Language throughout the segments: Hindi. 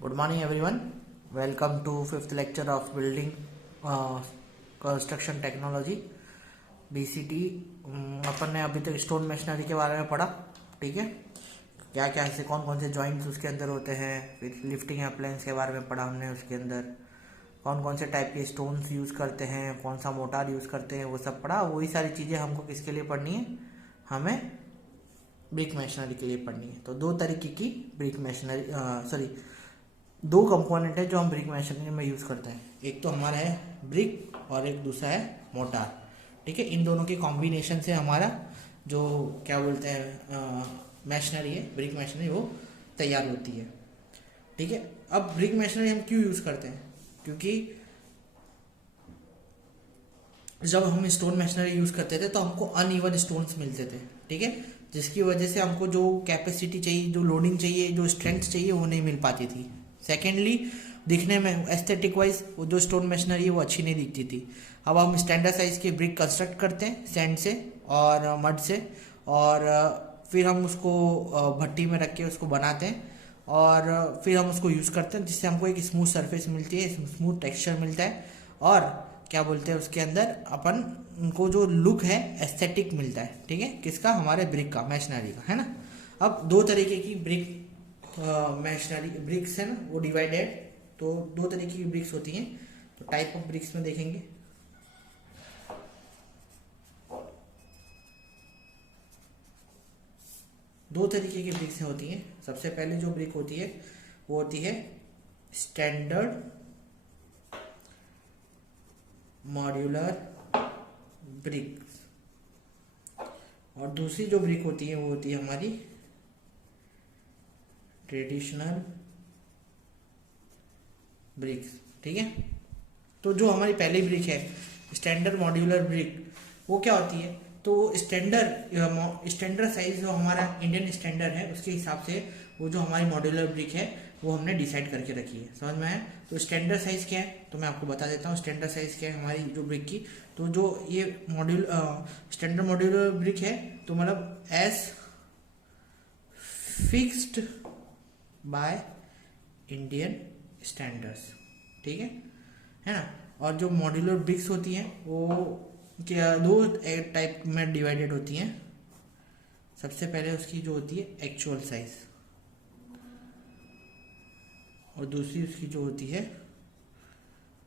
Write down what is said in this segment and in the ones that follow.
Good morning everyone. Welcome to fifth lecture of building construction technology BCT. अपन ने अभी तक स्टोन मशीनरी के बारे में पढ़ा, ठीक है। क्या क्या ऐसे कौन कौन से जॉइंट्स उसके अंदर होते हैं, फिर लिफ्टिंग अप्लायंस के बारे में पढ़ा हमने। उसके अंदर कौन कौन से टाइप के स्टोन्स यूज़ करते हैं, कौन सा मोटार यूज़ करते हैं, वो सब पढ़ा। वही सारी चीज़ें हमको किसके लिए पढ़नी है, हमें ब्रिक मशीनरी के लिए पढ़नी है। तो दो तरीके की ब्रिक मशीनरी दो कंपोनेंट है जो हम ब्रिक मशीनरी में यूज़ करते हैं। एक तो हमारा है ब्रिक और एक दूसरा है मोटार, ठीक है। इन दोनों के कॉम्बिनेशन से हमारा जो क्या बोलते हैं मशीनरी है, ब्रिक मशीनरी, वो तैयार होती है, ठीक है। अब ब्रिक मशीनरी हम क्यों यूज़ करते हैं? क्योंकि जब हम स्टोन मशीनरी यूज़ करते थे तो हमको अनइवन स्टोन्स मिलते थे, ठीक है, जिसकी वजह से हमको जो कैपेसिटी चाहिए, जो लोडिंग चाहिए, जो स्ट्रेंथ चाहिए, वो नहीं मिल पाती थी। सेकेंडली, दिखने में एस्थेटिक वाइज वो जो स्टोन मशीनरी है वो अच्छी नहीं दिखती थी। अब हम स्टैंडर्ड साइज के ब्रिक कंस्ट्रक्ट करते हैं सैंड से और मड से, और फिर हम उसको भट्टी में रख के उसको बनाते हैं और फिर हम उसको यूज़ करते हैं, जिससे हमको एक स्मूथ सरफेस मिलती है, स्मूथ टेक्सचर मिलता है, और क्या बोलते हैं उसके अंदर अपन उनको जो लुक है एस्थेटिक मिलता है, ठीक है। किसका? हमारे ब्रिक का, मशीनरी का, है ना। अब दो तरीके की ब्रिक मशीनरी ब्रिक्स है ना, वो डिवाइडेड, तो दो तरीके की ब्रिक्स होती हैं। तो टाइप ऑफ ब्रिक्स में देखेंगे, दो तरीके की ब्रिक्स होती हैं। सबसे पहले जो ब्रिक होती है वो होती है स्टैंडर्ड मॉड्यूलर ब्रिक, और दूसरी जो ब्रिक होती है वो होती है हमारी ट्रेडिशनल ब्रिक्स, ठीक है। तो जो हमारी पहली ब्रिक है स्टैंडर्ड मॉड्यूलर ब्रिक, वो क्या होती है? तो स्टैंडर्ड साइज जो हमारा इंडियन स्टैंडर्ड है उसके हिसाब से वो जो हमारी मॉड्यूलर ब्रिक है वो हमने डिसाइड करके रखी है, समझ में आया? तो स्टैंडर्ड साइज क्या है, तो मैं आपको बता देता हूँ स्टैंडर्ड साइज क्या है हमारी जो ब्रिक की। तो जो ये स्टैंडर्ड मॉड्यूलर ब्रिक है, तो मतलब as fixed by Indian standards, ठीक है ना। और जो मॉड्यूलर ब्रिक्स होती हैं वो क्या दो टाइप में डिवाइडेड होती हैं। सबसे पहले उसकी जो होती है एक्चुअल साइज, और दूसरी उसकी जो होती है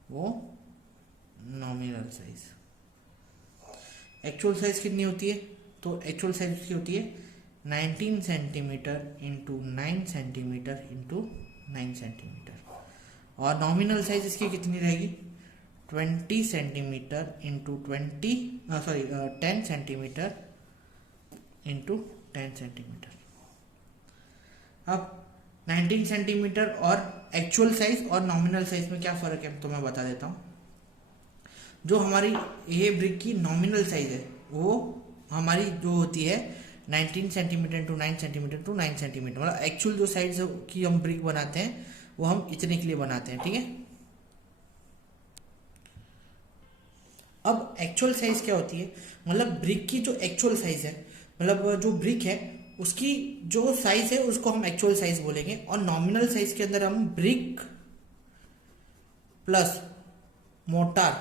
वो नॉमिनल साइज। एक्चुअल साइज कितनी होती है? तो एक्चुअल साइज उसकी होती है 19 centimetre into 9 centimetre into 9 centimetre, और नॉमिनल साइज इसकी कितनी रहेगी? 20 centimetre into 10 centimetre into 10 centimetre. अब 19 सेंटीमीटर और एक्चुअल साइज और नॉमिनल साइज में क्या फ़र्क है तो मैं बता देता हूँ। जो हमारी ये ब्रिक की नॉमिनल साइज है वो हमारी जो होती है 19 centimetre into 9 centimetre to 9 centimetre, मतलब एक्चुअल जो साइज की हम ब्रिक बनाते हैं वो हम इतने के लिए बनाते हैं, ठीक है। अब एक्चुअल साइज क्या होती है? मतलब ब्रिक की जो एक्चुअल साइज है, मतलब जो ब्रिक है उसकी जो साइज है उसको हम एक्चुअल साइज बोलेंगे, और नॉमिनल साइज के अंदर हम ब्रिक प्लस मोटार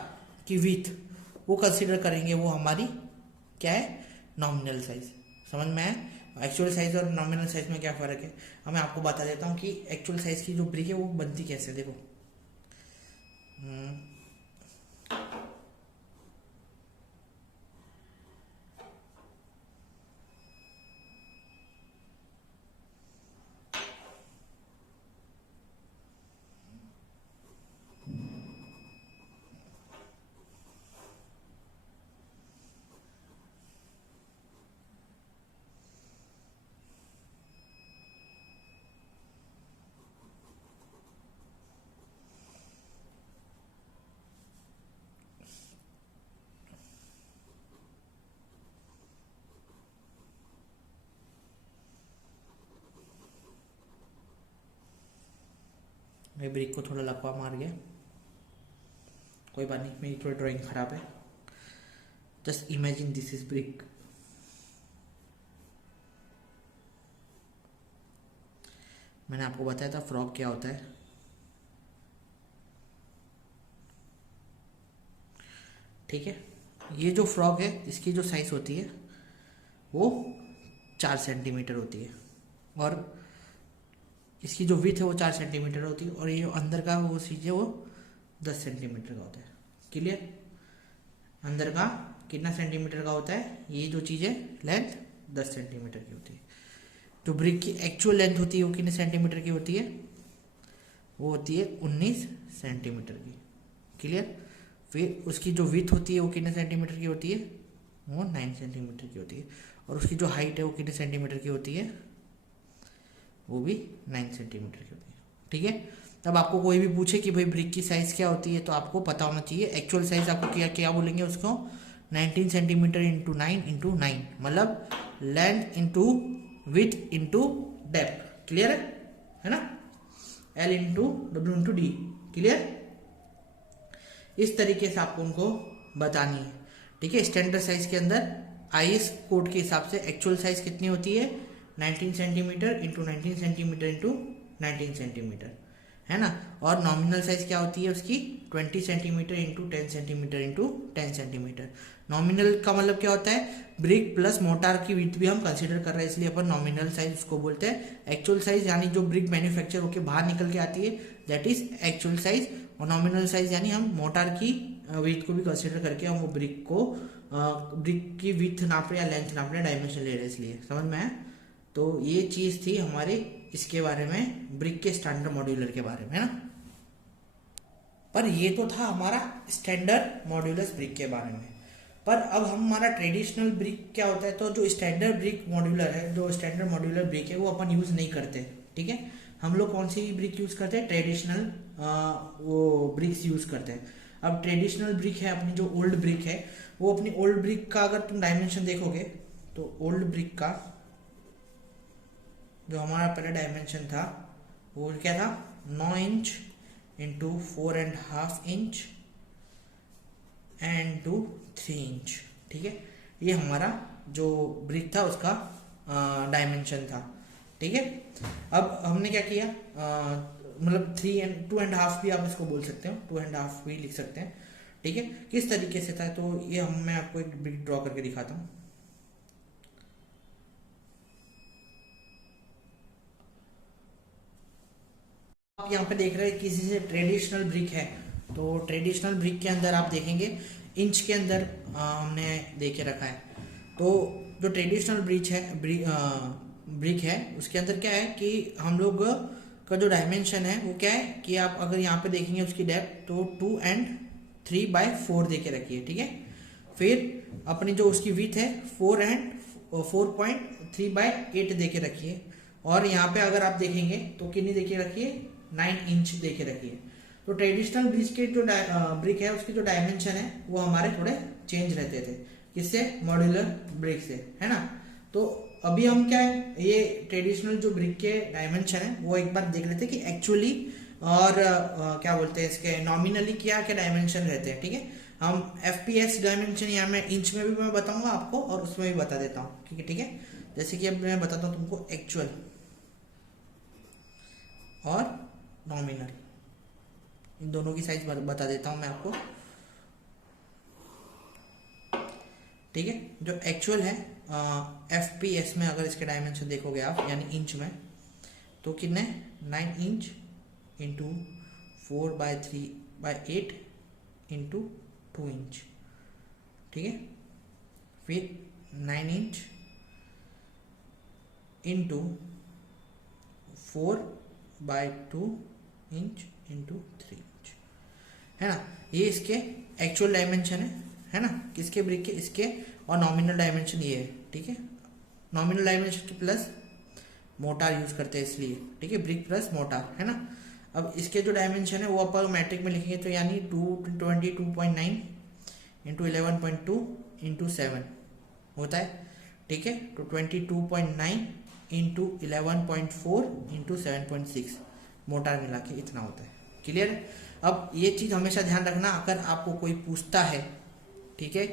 की विथ वो कंसीडर करेंगे, वो हमारी क्या है? Nominal size. समझ में आया? एक्चुअल साइज और नॉमिनल साइज में क्या फ़र्क है? अब मैं आपको बता देता हूँ कि एक्चुअल साइज की जो ब्रिक है वो बनती कैसे, देखो। मैं ब्रिक को थोड़ा लकवा मार गया, कोई बात नहीं, मेरी थोड़ी ड्राइंग खराब है। Just imagine this is brick. मैंने आपको बताया था फ्रॉग क्या होता है, ठीक है। ये जो फ्रॉग है इसकी जो साइज होती है वो 4 सेंटीमीटर होती है, और इसकी जो विथ है वो 4 सेंटीमीटर होती है, और ये अंदर का वो चीज़ है वो 10 सेंटीमीटर का होता है। क्लियर? अंदर का कितना सेंटीमीटर का होता है? ये जो चीज़ है लेंथ 10 सेंटीमीटर की होती है। जो ब्रिक की एक्चुअल लेंथ होती है वो कितने सेंटीमीटर की होती है? वो होती है 19 सेंटीमीटर की। क्लियर? फिर उसकी जो विथ होती है वो कितने सेंटीमीटर की होती है? वो 9 सेंटीमीटर की होती है, और उसकी जो हाइट है वो कितने सेंटीमीटर की होती है? वो भी 9 सेंटीमीटर की होती है। ठीक है। अब आपको कोई भी पूछे कि भाई ब्रिक की साइज क्या होती है, तो आपको पता होना चाहिए एक्चुअल साइज आपको क्या क्या बोलेंगे उसको? 19 सेंटीमीटर इंटू 9 इंटू 9, मतलब length into with into depth. Clear है ना? L into W into D. Clear? इस तरीके से आपको उनको बतानी है। ठीक है। स्टैंडर्ड साइज के अंदर IS कोड के हिसाब से एक्चुअल साइज कितनी होती है? 19 centimetre into 19 centimetre into 19 centimetre, है ना। और नॉमिनल साइज क्या होती है उसकी? 20 centimetre into 10 centimetre into 10 centimetre. Nominal का मतलब क्या होता है? ब्रिक प्लस मोटार की विड्थ भी हम कंसीडर कर रहे हैं, इसलिए अपन नॉमिनल साइज उसको बोलते हैं। एक्चुअल साइज यानी जो ब्रिक मैन्युफैक्चर होकर बाहर निकल के आती है, दैट इज एक्चुअल साइज। और नॉमिनल साइज यानी हम मोटार की विड्थ को भी कंसीडर करके हम वो ब्रिक को ब्रिक की विड्थ नाप रहे या लेंथ नाप रहे, डायमेंशन ले रहे, इसलिए समझ में आया। तो ये चीज थी हमारे इसके बारे में, ब्रिक के स्टैंडर्ड मॉड्यूलर के बारे में, है ना। पर ये तो था हमारा स्टैंडर्ड मॉड्यूलस ब्रिक के बारे में। पर अब हमारा ट्रेडिशनल ब्रिक क्या होता है? तो जो स्टैंडर्ड ब्रिक मॉड्यूलर है, जो स्टैंडर्ड मॉड्यूलर ब्रिक है, वो अपन यूज नहीं करते। ठीक है। हम लोग कौन सी ब्रिक यूज करते हैं? ट्रेडिशनल वो ब्रिक्स यूज करते हैं। अब ट्रेडिशनल ब्रिक है अपनी, जो ओल्ड ब्रिक है, वो अपनी ओल्ड ब्रिक का अगर तुम डायमेंशन देखोगे तो ओल्ड ब्रिक का जो हमारा पहला डायमेंशन था वो क्या था? 9 inch into 4.5 inch and to 3 inch. ठीक है। ये हमारा जो ब्रिक था उसका डायमेंशन था। ठीक है। अब हमने क्या किया, मतलब 3 एंड 2.5 भी आप इसको बोल सकते हो, 2.5 भी लिख सकते हैं। ठीक है। किस तरीके से था? तो ये मैं आपको एक ब्रिक ड्रॉ करके दिखाता हूँ। आप यहाँ पे देख रहे हैं किसी से ट्रेडिशनल ब्रिक है, तो ट्रेडिशनल ब्रिक के अंदर आप देखेंगे इंच के अंदर हमने दे के रखा है। तो जो ट्रेडिशनल ब्रिक है उसके अंदर क्या है कि हम लोग का जो डायमेंशन है वो क्या है कि आप अगर यहाँ पे देखेंगे उसकी डेप्थ तो 2 एंड 3/4 दे के रखी है। ठीक है। फिर अपनी जो उसकी विथ है 4 एंड 4.3/8 दे के रखी है, और यहाँ पे अगर आप देखेंगे तो कितनी दे के रखी है? 9 इंच दे के रखी है। तो ट्रेडिशनल ब्रिक के जो ब्रिक है उसकी जो डायमेंशन है वो हमारे थोड़े चेंज रहते थे, किससे? मॉड्यूलर ब्रिक से, है ना। तो अभी हम क्या है, ये ट्रेडिशनल जो ब्रिक के डायमेंशन है वो एक बार देख लेते हैं कि एक्चुअली और क्या बोलते हैं इसके नॉमिनली क्या क्या डायमेंशन रहते हैं। ठीक है। हम FPS डायमेंशन यहाँ मैं इंच में भी मैं बताऊंगा आपको और उसमें भी बता देता हूँ। ठीक है। ठीक है। जैसे कि अब मैं बताता हूँ तुमको एक्चुअल और नॉमिनल, इन दोनों की साइज बता देता हूं मैं आपको। ठीक है। जो एक्चुअल है FPS में अगर इसके डायमेंशन देखोगे आप यानी इंच में, तो कितने? 9 इंच इंटू 4/3/8 इंटू 2 इंच। ठीक है। फिर 9 inch into 4/2 inch into 3 inch, है ना। ये इसके एक्चुअल डायमेंशन है ना, किसके ब्रिक के? इसके। और नॉमिनल डायमेंशन ये है। ठीक है। नॉमिनल डायमेंशन के प्लस मोटार यूज करते हैं इसलिए। ठीक है। ब्रिक प्लस मोटार, है ना। अब इसके जो डायमेंशन है वो अपन मैट्रिक में लिखेंगे तो यानी 22.9 इंटू 11.2 इंटू 7 होता है। ठीक है। तो 22.9 इंटू 11.4 इंटू 7.6 मोटार मिला के इतना होता है। क्लियर है। अब ये चीज हमेशा ध्यान रखना, अगर आपको कोई पूछता है, ठीक है,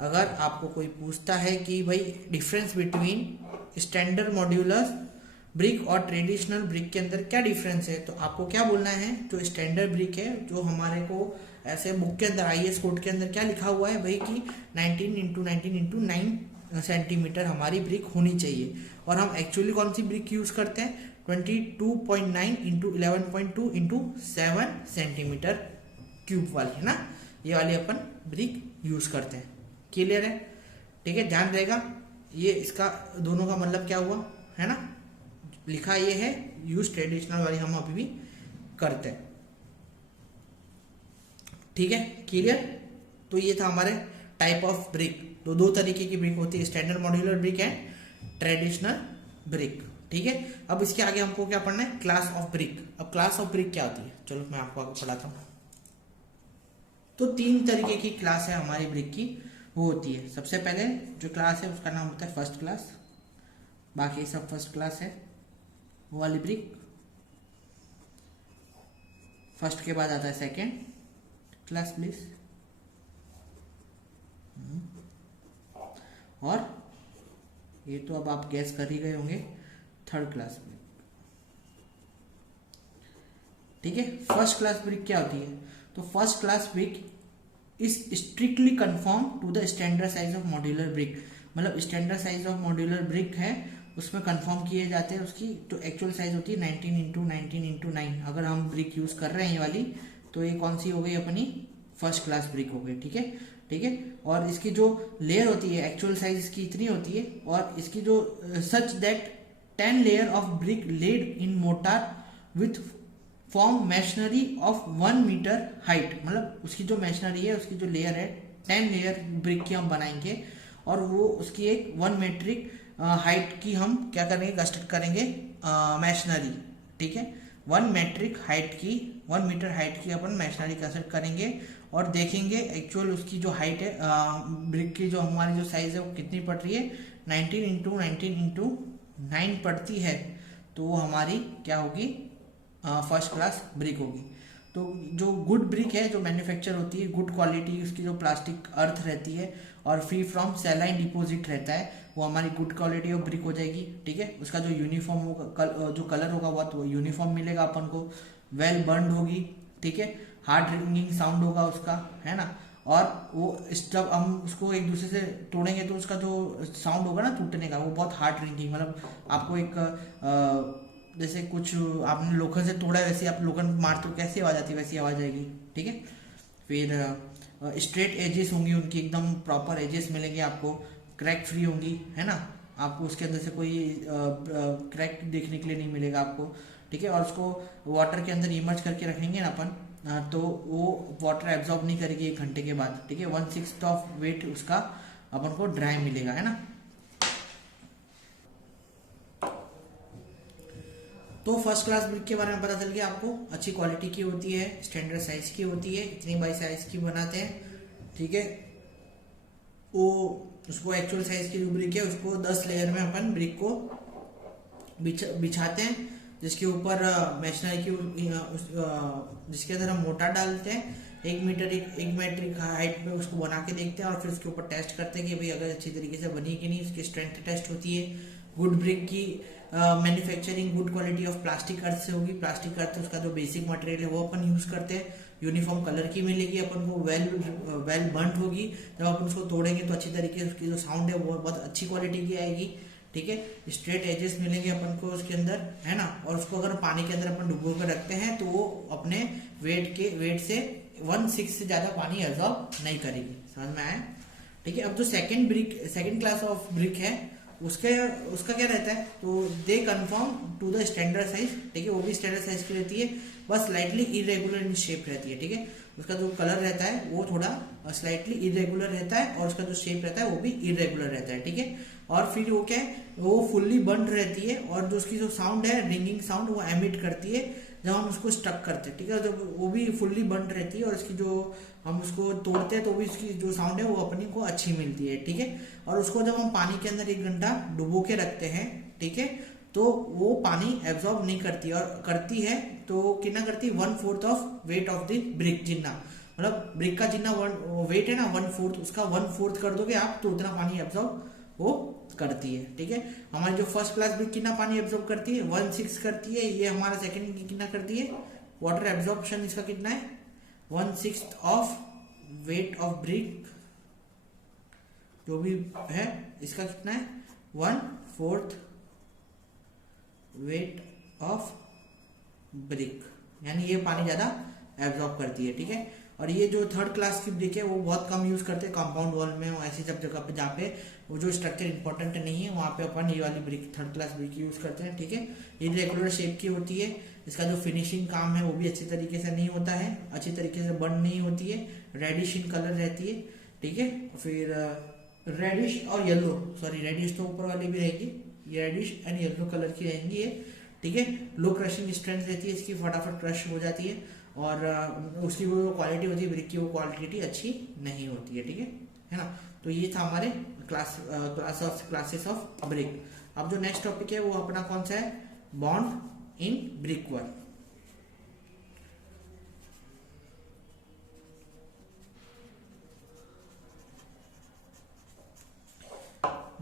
अगर आपको कोई पूछता है कि भाई difference between standard modular brick और ट्रेडिशनल ब्रिक के अंदर क्या डिफरेंस है, तो आपको क्या बोलना है? जो स्टैंडर्ड ब्रिक है, जो हमारे को ऐसे बुक के अंदर IS कोड के अंदर क्या लिखा हुआ है भाई कि 19 × 19 × 9 सेंटीमीटर हमारी ब्रिक होनी चाहिए, और हम एक्चुअली कौन सी ब्रिक यूज करते हैं 22.9 × 11.2 × 7 सेंटीमीटर क्यूब वाली, है ना, ये वाली अपन ब्रिक यूज करते हैं। क्लियर है, ठीक है, ध्यान रहेगा। ये इसका दोनों का मतलब क्या हुआ, है ना, लिखा ये है यूज ट्रेडिशनल वाली हम अभी भी करते हैं, ठीक है, क्लियर। तो ये था हमारे टाइप ऑफ ब्रिक। तो दो तरीके की ब्रिक होती है, standard modular brick and traditional brick, ठीक है। अब इसके आगे हमको क्या पढ़ना है, क्लास ऑफ ब्रिक। अब क्लास ऑफ ब्रिक क्या होती है, चलो मैं आपको आगे पढ़ाता हूँ। तो तीन तरीके की क्लास है हमारी ब्रिक की, वो होती है, सबसे पहले जो क्लास है उसका नाम होता है फर्स्ट क्लास, बाकी सब फर्स्ट क्लास है वो वाली ब्रिक। फर्स्ट के बाद आता है सेकेंड क्लास प्लीज, और ये तो अब आप गैस कर ही गए होंगे, थर्ड क्लास ब्रिक, ठीक है। फर्स्ट क्लास ब्रिक क्या होती है, तो first class brick is strictly confirm to the standard size of modular brick. मतलब standard size of modular brick है उसमें कंफर्म किए जाते हैं, उसकी तो एक्चुअल साइज होती है 19 × 19 × 9। अगर हम ब्रिक यूज कर रहे हैं ये वाली, तो ये कौन सी हो गई अपनी फर्स्ट क्लास ब्रिक हो गई, ठीक है, ठीक है। और इसकी जो लेयर होती है एक्चुअल साइज इसकी इतनी होती है, और इसकी जो such that 10 layer of brick laid in mortar with form masonry of 1 metre height. मतलब उसकी जो मैशनरी है, उसकी जो लेयर है 10 लेयर ब्रिक की हम बनाएंगे, और वो उसकी एक 1 मीट्रिक हाइट की हम क्या करेंगे, कंस्ट्रक्ट करेंगे मैशनरी, ठीक है। 1 मीट्रिक हाइट की, 1 मीटर हाइट की अपन मैशनरी कंस्ट्रक्ट करेंगे, और देखेंगे एक्चुअल उसकी जो हाइट है ब्रिक की, जो हमारी जो साइज है वो कितनी पड़ रही है, 19 × 19 × 9 पड़ती है, तो वो हमारी क्या होगी, फर्स्ट क्लास ब्रिक होगी। तो जो गुड ब्रिक है, जो मैन्युफैक्चर होती है, गुड क्वालिटी, उसकी जो प्लास्टिक अर्थ रहती है और फ्री फ्रॉम सैलाइन डिपॉजिट रहता है, वो हमारी गुड क्वालिटी ऑफ ब्रिक हो जाएगी, ठीक है। उसका जो यूनिफॉर्म होगा, जो कलर होगा वो यूनिफॉर्म मिलेगा अपन को, वेल बर्न्ड होगी, ठीक है, हार्ड रिंगिंग साउंड होगा उसका, है ना। और वो जब हम उसको एक दूसरे से तोड़ेंगे तो उसका जो साउंड होगा ना टूटने का, वो बहुत हार्ड रिंगिंग, मतलब आपको एक जैसे कुछ आपने लोखंड से तोड़ा है, वैसे आप लोखंड मारते हो कैसी आवाज आती है, वैसी आवाज आएगी, ठीक है। फिर स्ट्रेट एजेस होंगी उनकी, एकदम प्रॉपर एजेस मिलेंगे आपको, क्रैक फ्री होंगी, है ना, आपको उसके अंदर से कोई क्रैक देखने के लिए नहीं मिलेगा आपको, ठीक है। और उसको वाटर के अंदर इमर्ज करके रखेंगे ना अपन, तो वो वाटर एब्जॉर्ब नहीं करेगी 1 घंटे के बाद, ठीक है। 1/6 ऑफ वेट उसका अपन को ड्राई मिलेगा, है ना। तो फर्स्ट क्लास ब्रिक के बारे में पता चल गया आपको, अच्छी क्वालिटी की होती है, स्टैंडर्ड साइज की होती है, इतनी बाई साइज की बनाते हैं, ठीक है। वो उसको एक्चुअल साइज की जो ब्रिक है उसको 10 लेयर में अपन ब्रिक को बिछाते हैं, जिसके ऊपर मैशनरी की जिसके अंदर हम मोटा डालते हैं, 1 मीट्रिक हाइट में उसको बना के देखते हैं, और फिर उसके ऊपर टेस्ट करते हैं कि भाई अगर अच्छी तरीके से बनी कि नहीं, उसकी स्ट्रेंथ टेस्ट होती है। गुड ब्रिक की manufacturing good quality of plastic earth से होगी, प्लास्टिक अर्थ उसका जो बेसिक मटेरियल है वो अपन यूज करते हैं, यूनिफॉर्म कलर की मिलेगी अपन को, वेल बर्न्ड होगी, जब अपन उसको तोड़ेंगे तो अच्छी तरीके से उसकी जो साउंड है वो बहुत अच्छी क्वालिटी की आएगी, ठीक है। स्ट्रेट एजेस मिलेंगे अपन को उसके अंदर, है ना। और उसको अगर पानी के अंदर अपन डुबो कर रखते हैं तो वो अपने वेट से 1/6 से ज्यादा पानी एब्जॉर्ब नहीं करेगी, समझ में आया, ठीक है। अब जो सेकंड क्लास ऑफ ब्रिक है उसका क्या रहता है, तो they conform to the standard size, ठीक है, वो भी स्टैंडर्ड साइज की रहती है, बस स्लाइटली इरेगुलर इन शेप रहती है, ठीक है। उसका जो कलर रहता है वो थोड़ा स्लाइटली इरेगुलर रहता है, और उसका जो शेप रहता है वो भी इरेगुलर रहता है, ठीक है। और फिर वो क्या है, वो फुल्ली बंड रहती है, और जो उसकी जो साउंड है रिंगिंग साउंड वो एमिट करती है जब हम उसको स्टक करते हैं, ठीक है। जब वो भी फुल्ली बंड रहती है, और इसकी जो हम उसको तोड़ते हैं तो भी इसकी जो साउंड है वो अपनी को अच्छी मिलती है, ठीक है। और उसको जब हम पानी के अंदर 1 घंटा डुबो के रखते हैं, ठीक है, तो वो पानी एब्जॉर्ब नहीं करती, और करती है तो कितना करती है, 1/4 of weight of the brick जितना, मतलब ब्रिक का जितना वेट है ना 1/4, उसका 1/4 कर दोगे आप तो उतना पानी एब्जॉर्ब वो करती है, ठीक है। हमारी जो फर्स्ट क्लास ब्रिक कितना पानी एब्जॉर्ब करती है, 1/6 करती है। ये हमारा सेकंड कितना करती है, वाटर एब्जॉर्प्शन इसका कितना है, 1/6 ऑफ वेट ऑफ ब्रिक, जो भी है इसका कितना है 1/4 वेट ऑफ ब्रिक, यानी ये पानी ज्यादा एब्जॉर्ब करती है, ठीक है। और ये जो थर्ड क्लास की ब्रिक है वो बहुत कम यूज करते हैं कंपाउंड वॉल में, ऐसी सब जगह पे जहाँ पे वो जो स्ट्रक्चर इंपॉर्टेंट नहीं है वहाँ पे अपन ये वाली brick third class brick use करते हैं, ठीक है। ये रेगुलर शेप की होती है, इसका जो फिनिशिंग काम है वो भी अच्छी तरीके से नहीं होता है, अच्छी तरीके से बर्न नहीं होती है, रेडिश इन कलर रहती है, ठीक है। फिर रेडिश और येलो, सॉरी रेडिश तो ऊपर वाली भी रहेगी, ये रेडिश एंड येलो कलर की रहेंगी ये, ठीक है। लो क्रशिंग स्ट्रेंथ रहती है इसकी, फटाफट क्रश हो जाती है, और उसकी वो क्वालिटी होती है ब्रिक की, वो क्वालिटी अच्छी नहीं होती है, ठीक है ना। तो ये था हमारे क्लासेस ऑफ ब्रिक। अब जो नेक्स्ट टॉपिक है वो अपना कौन सा है, bond in brick work.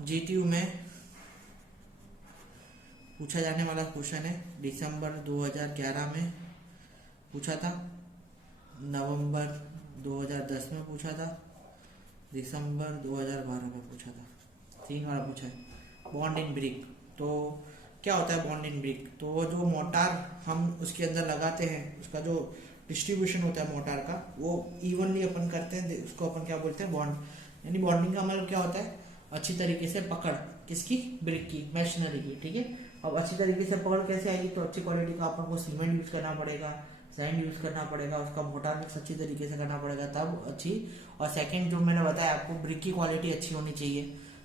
GTU में पूछा जाने वाला क्वेश्चन है, दिसंबर 2011 में पूछा था, नवंबर 2010 में पूछा था, दिसंबर 2012 में पूछा था, 3 बार पूछा है बॉन्ड इन ब्रिक। तो क्या होता है बॉन्ड इन ब्रिक, तो वो जो मोटार हम उसके अंदर लगाते हैं उसका जो डिस्ट्रीब्यूशन होता है मोटार का वो इवनली अपन करते हैं, उसको अपन क्या बोलते हैं बॉन्ड। यानी बॉन्डिंग का मतलब क्या होता है, अच्छी तरीके से पकड़ किसकी, ब्रिक की, मैशनरी की, ठीक है। अब अच्छी तरीके से पकड़ कैसे आएगी, तो अच्छी क्वालिटी का अपन को सीमेंट यूज करना पड़ेगा, सैंड यूज करना पड़ेगा, उसका मोटार मिक्स अच्छी तरीके से करना पड़ेगा तब अच्छी। और सेकंड जो मैंने बताया आपको, ब्रिक की क्वालिटी अच्छी होनी चाहिए।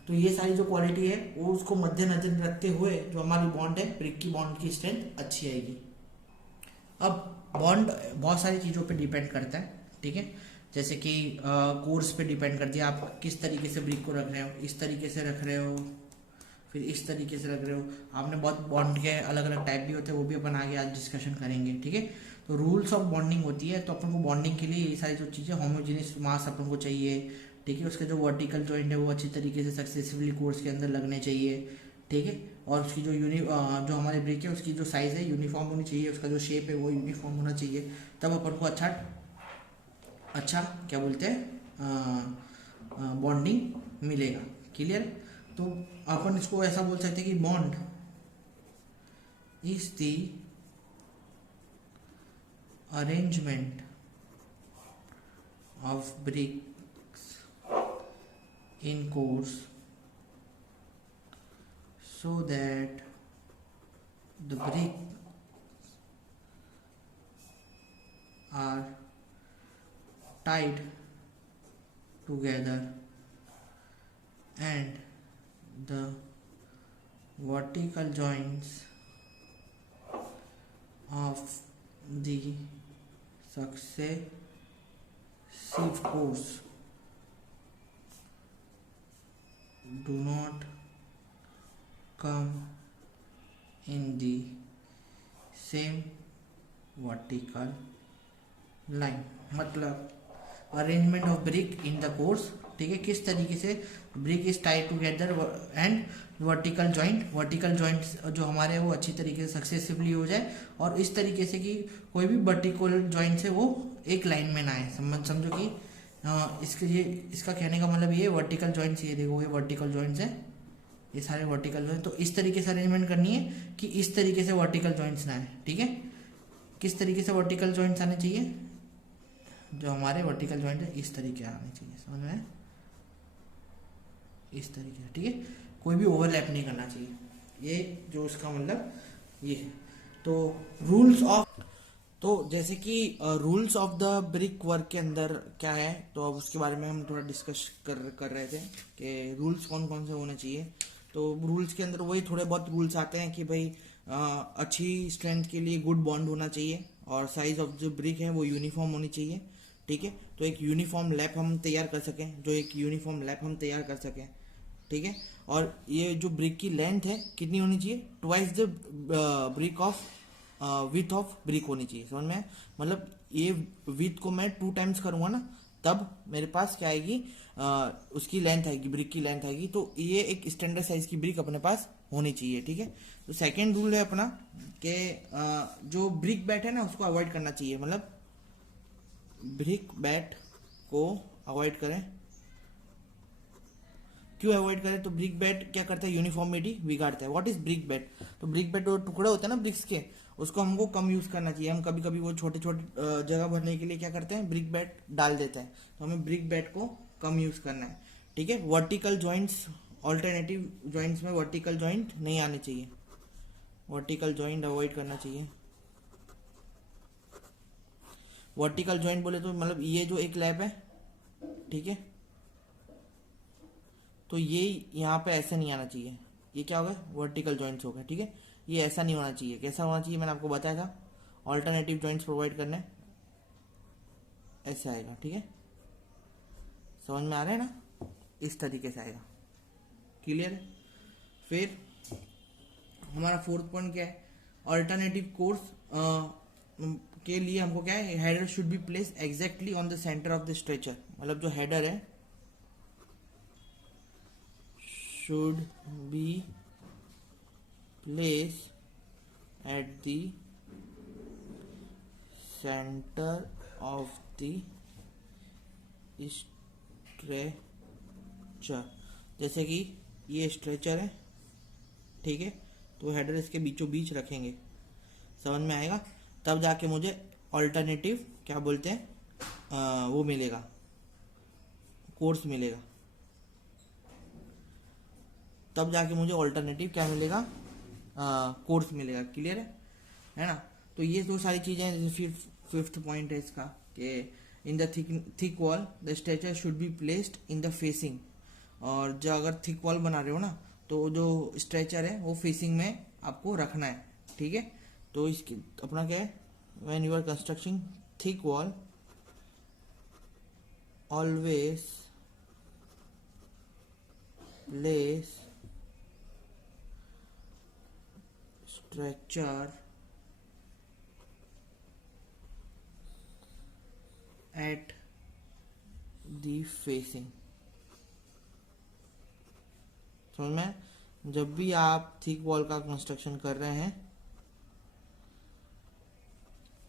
तो ये सारी जो क्वालिटी है वो उसको मद्देनजर रखते हुए जो हमारी बॉन्ड है ब्रिक की, बॉन्ड की स्ट्रेंथ अच्छी आएगी। अब बॉन्ड बहुत सारी चीज़ों पे डिपेंड करता है, ठीक है। जैसे कि कोर्स पे डिपेंड करती है, आप किस तरीके से ब्रिक को रख रहे हो, इस तरीके से रख रहे हो, फिर इस तरीके से रख रहे हो। आपने बहुत बॉन्ड के अलग अलग टाइप भी होते हैं, वो भी अपन आगे आज डिस्कशन करेंगे, ठीक है। तो रूल्स ऑफ बॉन्डिंग होती है, तो अपन को बॉन्डिंग के लिए ये सारी जो चीज़ें, होमोजेनियस मास अपन को चाहिए, ठीक है। उसके जो वर्टिकल जॉइंट है वो अच्छी तरीके से सक्सेसिवली कोर्स के अंदर लगने चाहिए, ठीक है। और उसकी जो जो हमारे ब्रिक है उसकी जो साइज़ है यूनिफॉर्म होनी चाहिए, उसका जो शेप है वो यूनिफॉर्म होना चाहिए, तब अपन को अच्छा क्या बोलते हैं बॉन्डिंग मिलेगा, क्लियर। तो अपन इसको ऐसा बोल सकते हैं कि bond is the arrangement of BRICS in course so that the bricks are tied together and the vertical joints of the successive course do not come in the same vertical line। मतलब arrangement of brick in the course, ठीक है, किस तरीके से brick is tied together and vertical joint जो हमारे वो अच्छी तरीके से सक्सेसिवली हो जाए, और इस तरीके से कि कोई भी वर्टिकल जॉइंट से वो एक लाइन में ना आए। समझो कि इसका कहने का मतलब ये वर्टिकल जॉइंट्स, ये देखो ये वर्टिकल जॉइंट्स है, ये सारे वर्टिकल जॉइंट, तो इस तरीके से अरेंजमेंट करनी है कि इस तरीके से वर्टिकल जॉइंट्स ना आए, ठीक है। किस तरीके से वर्टिकल जॉइंट्स आने चाहिए, जो हमारे वर्टिकल जॉइंट है इस तरीके आने चाहिए, समझ में, इस तरीके से, ठीक है। कोई भी ओवरलैप नहीं करना चाहिए, ये जो उसका मतलब ये है। तो रूल्स ऑफ, तो जैसे कि rules of the brick work के अंदर क्या है, तो अब उसके बारे में हम थोड़ा डिस्कस कर रहे थे कि रूल्स कौन कौन से होने चाहिए। तो रूल्स के अंदर वही थोड़े बहुत रूल्स आते हैं कि भाई अच्छी स्ट्रेंथ के लिए गुड बॉन्ड होना चाहिए, और साइज ऑफ जो ब्रिक है वो यूनिफॉर्म होनी चाहिए, ठीक है। तो एक यूनिफॉर्म लैप हम तैयार कर सकें, ठीक है। और ये जो ब्रिक की लेंथ है कितनी होनी चाहिए, twice the brick of width of brick होनी चाहिए, समझ में। मतलब ये विथ को मैं 2 टाइम्स करूंगा ना, तब मेरे पास क्या आएगी, उसकी लेंथ आएगी, ब्रिक की लेंथ आएगी। तो ये एक स्टैंडर्ड साइज की ब्रिक अपने पास होनी चाहिए, ठीक है। तो सेकेंड रूल है अपना कि जो ब्रिक बैट है ना उसको अवॉइड करना चाहिए, मतलब ब्रिक बैट को अवॉइड करें। क्यों अवॉइड करें? तो ब्रिक बैट क्या करता है? यूनिफॉर्मिटी बिगाड़ता है। What is brick bat? तो ब्रिक बैट वो टुकड़े होते हैं ना ब्रिक्स के, उसको हमको कम यूज करना चाहिए। हम कभी कभी वो छोटे छोटे जगह भरने के लिए क्या करते हैं, ब्रिक बैट डाल देते हैं। तो हमें ब्रिक बैट को कम यूज करना है, ठीक है। वर्टिकल जॉइंट्स, ऑल्टरनेटिव जॉइंट्स में वर्टिकल जॉइंट नहीं आने चाहिए, वर्टिकल जॉइंट अवॉइड करना चाहिए। वर्टिकल जॉइंट बोले तो मतलब ये जो एक लैब है, ठीक है, तो ये यहाँ पे ऐसे नहीं आना चाहिए। ये क्या होगा? वर्टिकल जॉइंट्स होगा, ठीक है। ये ऐसा नहीं होना चाहिए। कैसा होना चाहिए? मैंने आपको बताया था, ऑल्टरनेटिव जॉइंट्स प्रोवाइड करने, ऐसे आएगा, ठीक है। समझ में आ रहा है ना? इस तरीके से आएगा, क्लियर है। फिर हमारा फोर्थ पॉइंट क्या है? ऑल्टरनेटिव कोर्स के लिए हमको क्या है, header should be place exactly on the centre of the stretcher. मतलब जो हेडर है should be placed at the center of the stretcher। जैसे कि ये स्ट्रेचर है, ठीक है, तो हेडर इसके बीचों बीच रखेंगे। समझ में आएगा? तब जाके मुझे ऑल्टरनेटिव क्या बोलते हैं, वो मिलेगा, कोर्स मिलेगा। तब जाके मुझे ऑल्टरनेटिव क्या मिलेगा, कोर्स मिलेगा। क्लियर है ना? तो ये दो सारी चीजें हैं। फिफ्थ पॉइंट है इसका कि in the thick wall the stretcher should be placed in the facing. और जो अगर थिक वॉल बना रहे हो ना, तो जो स्ट्रेचर है वो फेसिंग में आपको रखना है, ठीक है। तो इसकी अपना क्या है, when you are constructing thick wall always place stretcher at the facing. समझ में? जब भी आप थिक वॉल का कंस्ट्रक्शन कर रहे हैं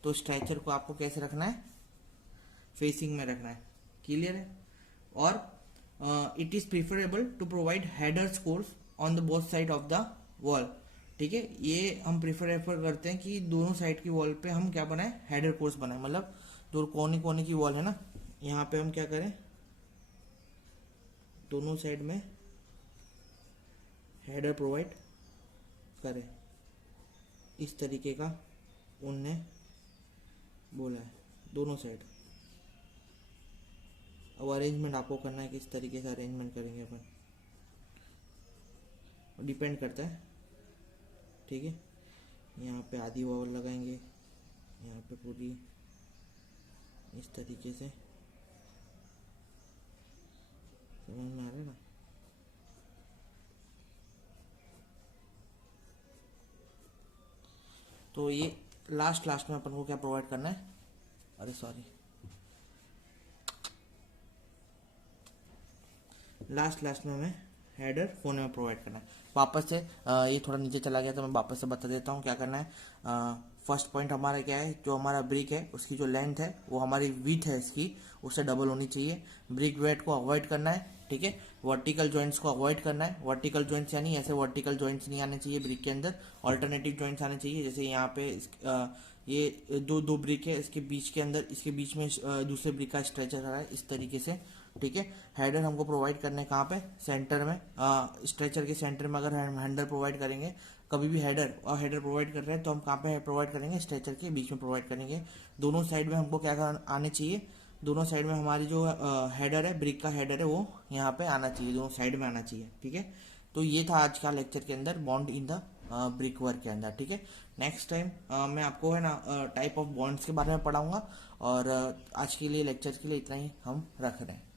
तो स्ट्रेचर को आपको कैसे रखना है, फेसिंग में रखना है। क्लियर है? और it is preferable to provide headers course on the both side of the wall, ठीक है। ये हम प्रेफर करते हैं कि दोनों साइड की वॉल पे हम क्या बनाए, हेडर कोर्स बनाए। मतलब जो कोने कोने की वॉल है ना, यहाँ पे हम क्या करें, दोनों साइड में हेडर प्रोवाइड करें। इस तरीके का उनने बोला है, दोनों साइड। अब अरेंजमेंट आपको करना है, किस तरीके से अरेंजमेंट करेंगे अपन, डिपेंड करता है, ठीक है। यहाँ पे आधी वॉल लगाएंगे, यहाँ पे पूरी इस तरीके से। समझ में आ रहा है ना? तो ये लास्ट में अपन को क्या प्रोवाइड करना है, अरे सॉरी, लास्ट में हमें हेडर कोने में प्रोवाइड करना है। वापस से ये थोड़ा नीचे चला गया तो मैं वापस से बता देता हूँ क्या करना है। फर्स्ट पॉइंट हमारा क्या है, जो हमारा ब्रिक है उसकी जो लेंथ है वो हमारी विड्थ है इसकी, उससे डबल होनी चाहिए। ब्रिक वेट को अवॉइड करना है, ठीक है। वर्टिकल जॉइंट्स को अवॉइड करना है। वर्टिकल जॉइंट्स यानी ऐसे वर्टिकल जॉइंट्स नहीं आने चाहिए ब्रिक के अंदर, ऑल्टरनेटिव जॉइंट्स आने चाहिए। जैसे यहाँ पे ये दो ब्रिक है, इसके बीच के अंदर, इसके बीच में दूसरे ब्रिक का स्ट्रेचर आ रहा है, इस तरीके से, ठीक है। हेडर हमको प्रोवाइड करने कहाँ पे, सेंटर में, स्ट्रेचर के सेंटर में। अगर हैंडल प्रोवाइड करेंगे, कभी भी हेडर प्रोवाइड कर रहे हैं तो हम कहाँ पे प्रोवाइड करेंगे, स्ट्रेचर के बीच में प्रोवाइड करेंगे। दोनों साइड में हमको क्या आने चाहिए, दोनों साइड में हमारी जो हेडर है, ब्रिक का हेडर है, वो यहाँ पे आना चाहिए, दोनों साइड में आना चाहिए, ठीक है। तो ये था आज का लेक्चर के अंदर bond in the brick work के अंदर, ठीक है। नेक्स्ट टाइम मैं आपको है ना टाइप ऑफ बॉन्ड्स के बारे में पढ़ाऊंगा। और आज के लिए लेक्चर के लिए इतना ही हम रख रहे हैं।